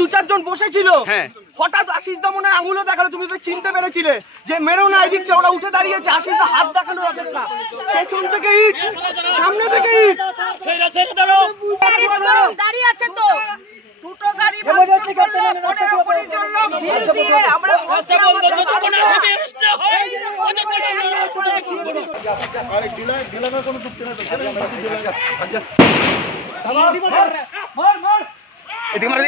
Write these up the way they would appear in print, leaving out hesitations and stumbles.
দু চারজন বসেছিল, হঠাৎ আশিস দা মনে আঙুলও দেখালো, তুমি তো চিনতে পেরেছিলে যে মেরো না এদিকটা, ওরা উঠে দাঁড়িয়েছে, আশিস দা হাত দেখানোর অপেক্ষা, পেছন থেকে ইট, সামনে থেকে ইট, দাঁড়িয়ে আছে তো দুটো গাড়ি দিয়ে আমরা এদিকে মারা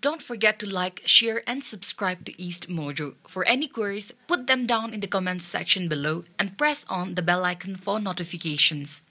Don't forget to like, share and subscribe to East Mojo. For any queries, put them down in the comments section below and press on the bell icon for notifications.